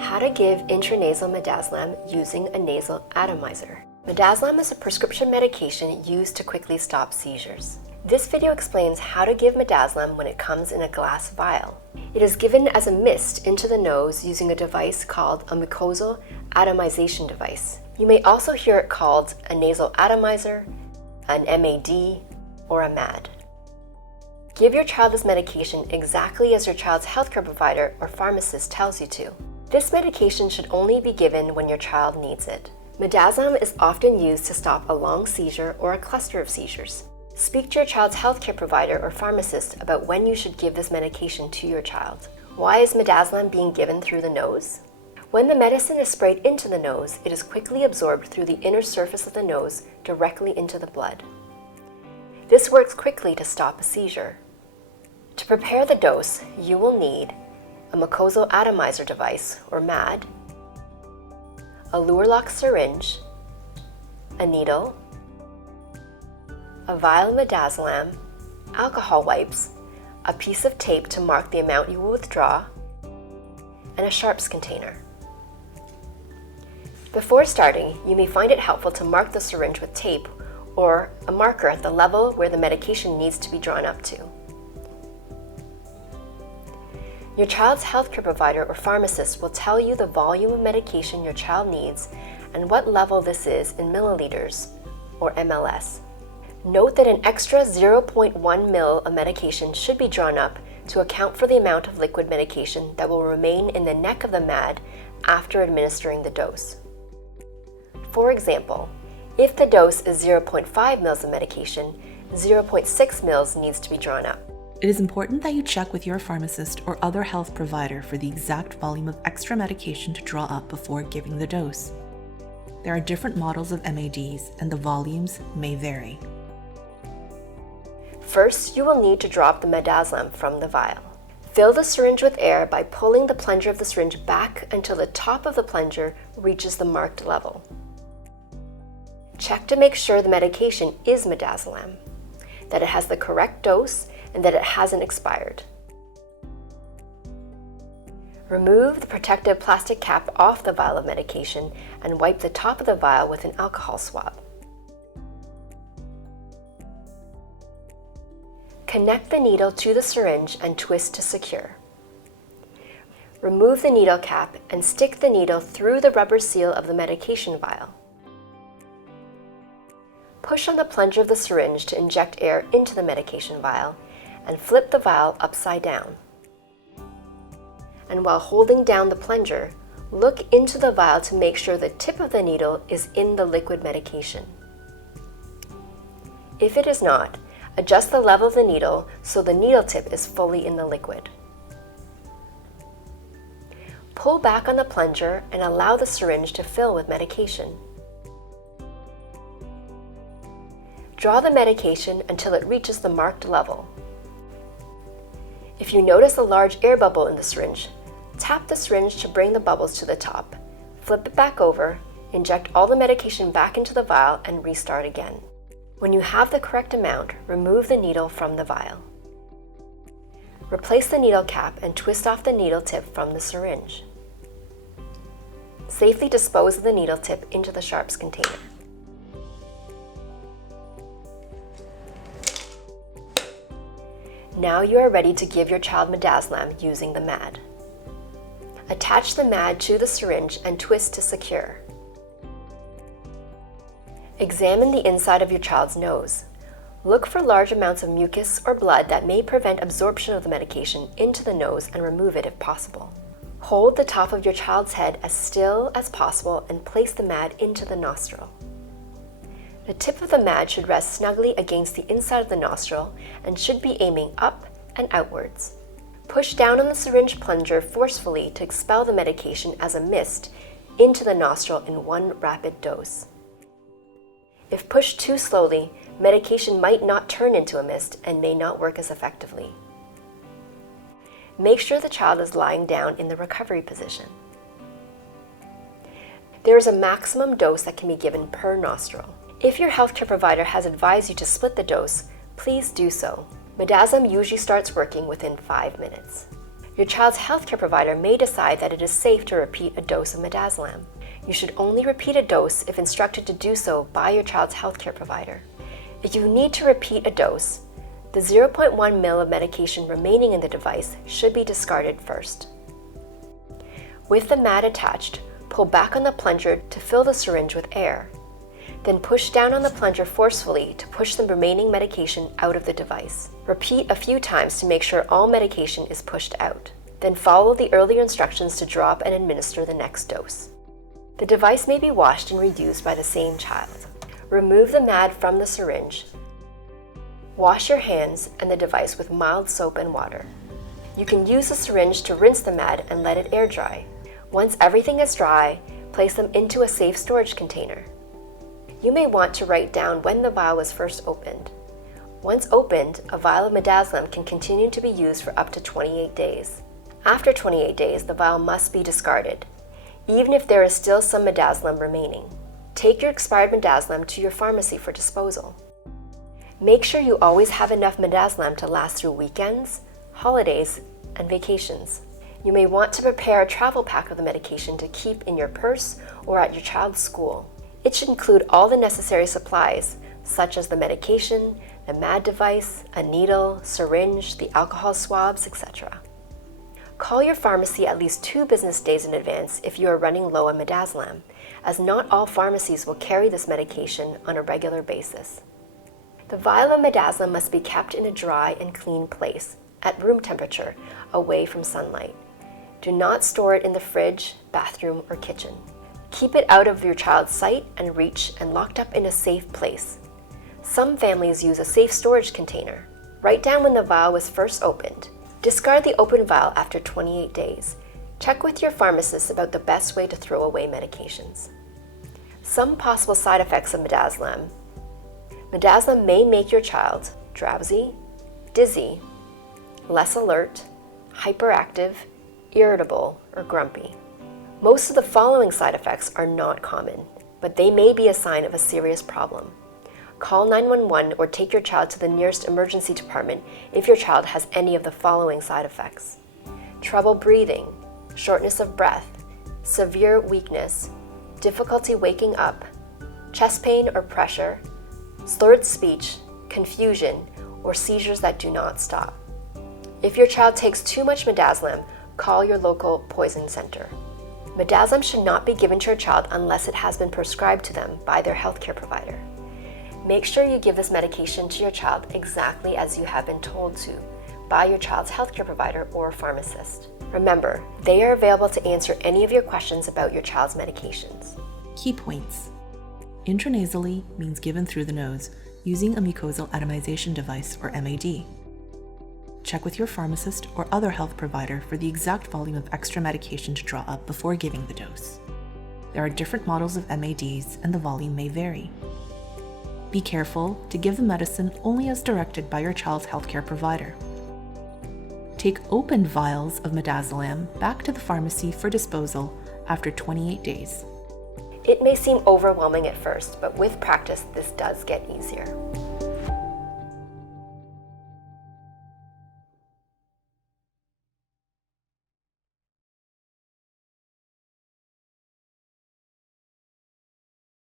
How to give intranasal midazolam using a nasal atomizer. Midazolam is a prescription medication used to quickly stop seizures. This video explains how to give midazolam when it comes in a glass vial. It is given as a mist into the nose using a device called a mucosal atomization device. You may also hear it called a nasal atomizer, an MAD, or a MAD. Give your child this medication exactly as your child's healthcare provider or pharmacist tells you to. This medication should only be given when your child needs it. Midazolam is often used to stop a long seizure or a cluster of seizures. Speak to your child's healthcare provider or pharmacist about when you should give this medication to your child. Why is midazolam being given through the nose? When the medicine is sprayed into the nose, it is quickly absorbed through the inner surface of the nose directly into the blood. This works quickly to stop a seizure. To prepare the dose, you will need a mucosal atomizer device, or MAD, a luer-lock syringe, a needle, a vial of midazolam, alcohol wipes, a piece of tape to mark the amount you will withdraw, and a sharps container. Before starting, you may find it helpful to mark the syringe with tape or a marker at the level where the medication needs to be drawn up to. Your child's healthcare provider or pharmacist will tell you the volume of medication your child needs and what level this is in milliliters, or MLS. Note that an extra 0.1 mil of medication should be drawn up to account for the amount of liquid medication that will remain in the neck of the MAD after administering the dose. For example, if the dose is 0.5 mils of medication, 0.6 mils needs to be drawn up. It is important that you check with your pharmacist or other health provider for the exact volume of extra medication to draw up before giving the dose. There are different models of MADs and the volumes may vary. First, you will need to drop the midazolam from the vial. Fill the syringe with air by pulling the plunger of the syringe back until the top of the plunger reaches the marked level. Check to make sure the medication is midazolam, that it has the correct dose, and that it hasn't expired. Remove the protective plastic cap off the vial of medication and wipe the top of the vial with an alcohol swab. Connect the needle to the syringe and twist to secure. Remove the needle cap and stick the needle through the rubber seal of the medication vial. Push on the plunger of the syringe to inject air into the medication vial and flip the vial upside down. And while holding down the plunger, look into the vial to make sure the tip of the needle is in the liquid medication. If it is not, adjust the level of the needle so the needle tip is fully in the liquid. Pull back on the plunger and allow the syringe to fill with medication. Draw the medication until it reaches the marked level. If you notice a large air bubble in the syringe, tap the syringe to bring the bubbles to the top. Flip it back over, inject all the medication back into the vial, and restart again. When you have the correct amount, remove the needle from the vial. Replace the needle cap and twist off the needle tip from the syringe. Safely dispose of the needle tip into the sharps container. Now you are ready to give your child midazolam using the MAD. Attach the MAD to the syringe and twist to secure. Examine the inside of your child's nose. Look for large amounts of mucus or blood that may prevent absorption of the medication into the nose and remove it if possible. Hold the top of your child's head as still as possible and place the MAD into the nostril. The tip of the MAD should rest snugly against the inside of the nostril and should be aiming up and outwards. Push down on the syringe plunger forcefully to expel the medication as a mist into the nostril in one rapid dose. If pushed too slowly, medication might not turn into a mist and may not work as effectively. Make sure the child is lying down in the recovery position. There is a maximum dose that can be given per nostril. If your healthcare provider has advised you to split the dose, please do so. Midazolam usually starts working within 5 minutes. Your child's healthcare provider may decide that it is safe to repeat a dose of midazolam. You should only repeat a dose if instructed to do so by your child's healthcare provider. If you need to repeat a dose, the 0.1 ml of medication remaining in the device should be discarded first. With the MAD attached, pull back on the plunger to fill the syringe with air. Then push down on the plunger forcefully to push the remaining medication out of the device. Repeat a few times to make sure all medication is pushed out. Then follow the earlier instructions to drop and administer the next dose. The device may be washed and reused by the same child. Remove the MAD from the syringe. Wash your hands and the device with mild soap and water. You can use the syringe to rinse the MAD and let it air dry. Once everything is dry, place them into a safe storage container. You may want to write down when the vial was first opened. Once opened, a vial of midazolam can continue to be used for up to 28 days. After 28 days, the vial must be discarded, even if there is still some midazolam remaining. Take your expired midazolam to your pharmacy for disposal. Make sure you always have enough midazolam to last through weekends, holidays, and vacations. You may want to prepare a travel pack of the medication to keep in your purse or at your child's school. It should include all the necessary supplies, such as the medication, the MAD device, a needle, syringe, the alcohol swabs, etc. Call your pharmacy at least 2 business days in advance if you are running low on midazolam, as not all pharmacies will carry this medication on a regular basis. The vial of midazolam must be kept in a dry and clean place, at room temperature, away from sunlight. Do not store it in the fridge, bathroom, or kitchen. Keep it out of your child's sight and reach and locked up in a safe place. Some families use a safe storage container. Write down when the vial was first opened. Discard the open vial after 28 days. Check with your pharmacist about the best way to throw away medications. Some possible side effects of midazolam. Midazolam may make your child drowsy, dizzy, less alert, hyperactive, irritable, or grumpy. Most of the following side effects are not common, but they may be a sign of a serious problem. Call 911 or take your child to the nearest emergency department if your child has any of the following side effects: trouble breathing, shortness of breath, severe weakness, difficulty waking up, chest pain or pressure, slurred speech, confusion, or seizures that do not stop. If your child takes too much midazolam, call your local poison center. Midazolam should not be given to your child unless it has been prescribed to them by their healthcare provider. Make sure you give this medication to your child exactly as you have been told to by your child's healthcare provider or pharmacist. Remember, they are available to answer any of your questions about your child's medications. Key points. Intranasally means given through the nose using a mucosal atomization device or MAD. Check with your pharmacist or other health provider for the exact volume of extra medication to draw up before giving the dose. There are different models of MADs and the volume may vary. Be careful to give the medicine only as directed by your child's healthcare provider. Take open vials of midazolam back to the pharmacy for disposal after 28 days. It may seem overwhelming at first, but with practice, this does get easier.